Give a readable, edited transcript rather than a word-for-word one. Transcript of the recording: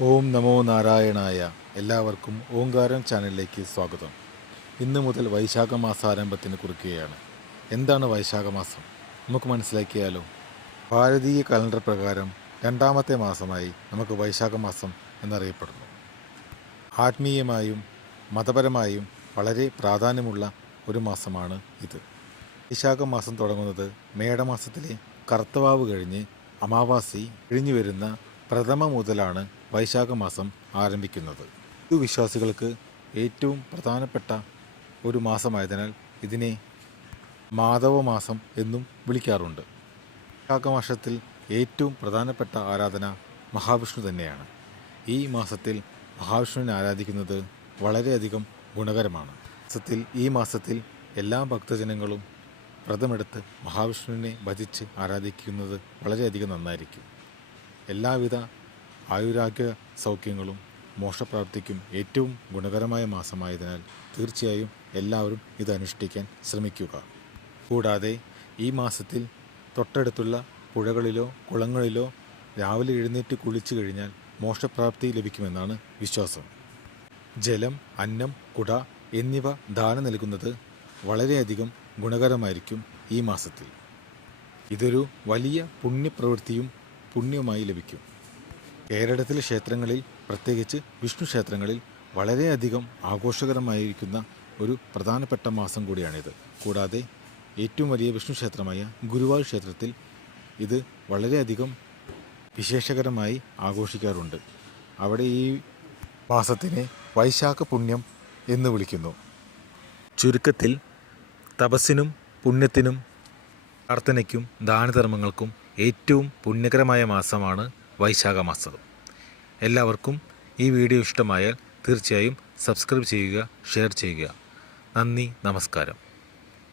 ഓം നമോ നാരായണായ. എല്ലാവർക്കും ഓങ്കാരം ചാനലിലേക്ക് സ്വാഗതം. ഇന്ന് മുതൽ വൈശാഖ മാസാരംഭത്തിന് കുറിക്കുകയാണ്. എന്താണ് വൈശാഖ മാസം? നമുക്ക് മനസ്സിലാക്കിയാലോ. ഭാരതീയ കലണ്ടർ പ്രകാരം രണ്ടാമത്തെ മാസമായി നമുക്ക് വൈശാഖ മാസം എന്നറിയപ്പെടുന്നു. ആത്മീയമായും മതപരമായും വളരെ പ്രാധാന്യമുള്ള ഒരു മാസമാണ് ഇത്. വൈശാഖ മാസം തുടങ്ങുന്നത് മേടമാസത്തിലെ കർത്തവാവ് കഴിഞ്ഞ് അമാവാസി കഴിഞ്ഞു വരുന്ന പ്രഥമ മുതലാണ് വൈശാഖ മാസം ആരംഭിക്കുന്നത്. ഹിന്ദുവിശ്വാസികൾക്ക് ഏറ്റവും പ്രധാനപ്പെട്ട ഒരു മാസമായതിനാൽ ഇതിനെ മാധവമാസം എന്നും വിളിക്കാറുണ്ട്. വൈശാഖ മാസത്തിൽ ഏറ്റവും പ്രധാനപ്പെട്ട ആരാധന മഹാവിഷ്ണു തന്നെയാണ്. ഈ മാസത്തിൽ മഹാവിഷ്ണുവിനെ ആരാധിക്കുന്നത് വളരെയധികം ഗുണകരമാണ്. ഈ മാസത്തിൽ എല്ലാ ഭക്തജനങ്ങളും വ്രതമെടുത്ത് മഹാവിഷ്ണുവിനെ ഭജിച്ച് ആരാധിക്കുന്നത് വളരെയധികം നന്നായിരിക്കും. എല്ലാവിധ ആയുരാഗ്യ സൗഖ്യങ്ങളും മോക്ഷപ്രാപ്തിക്കും ഏറ്റവും ഗുണകരമായ മാസമായതിനാൽ തീർച്ചയായും എല്ലാവരും ഇത് അനുഷ്ഠിക്കാൻ ശ്രമിക്കുക. കൂടാതെ ഈ മാസത്തിൽ തൊട്ടടുത്തുള്ള പുഴകളിലോ കുളങ്ങളിലോ രാവിലെ എഴുന്നേറ്റ് കുളിച്ചു കഴിഞ്ഞാൽ മോക്ഷപ്രാപ്തി ലഭിക്കുമെന്നാണ് വിശ്വാസം. ജലം, അന്നം, കുട എന്നിവ ദാനം നൽകുന്നത് വളരെയധികം ഗുണകരമായിരിക്കും ഈ മാസത്തിൽ. ഇതൊരു വലിയ പുണ്യമായി ലഭിക്കും. കേരളത്തിലെ ക്ഷേത്രങ്ങളിൽ, പ്രത്യേകിച്ച് വിഷ്ണു ക്ഷേത്രങ്ങളിൽ വളരെയധികം ആഘോഷകരമായിരിക്കുന്ന ഒരു പ്രധാനപ്പെട്ട മാസം കൂടിയാണിത്. കൂടാതെ ഏറ്റവും വലിയ വിഷ്ണു ക്ഷേത്രമായ ഗുരുവായൂർ ക്ഷേത്രത്തിൽ ഇത് വളരെയധികം വിശേഷകരമായി ആഘോഷിക്കാറുണ്ട്. അവിടെ ഈ മാസത്തിനെ വൈശാഖ പുണ്യം എന്ന് വിളിക്കുന്നു. ചുരുക്കത്തിൽ തപസ്സിനും പുണ്യത്തിനും പ്രാർത്ഥനയ്ക്കും ദാനധർമ്മങ്ങൾക്കും ഏറ്റവും പുണ്യകരമായ മാസമാണ് വൈശാഖ മാസം. എല്ലാവർക്കും ഈ വീഡിയോ ഇഷ്ടമായാൽ തീർച്ചയായും സബ്സ്ക്രൈബ് ചെയ്യുക, ഷെയർ ചെയ്യുക. നന്ദി, നമസ്കാരം.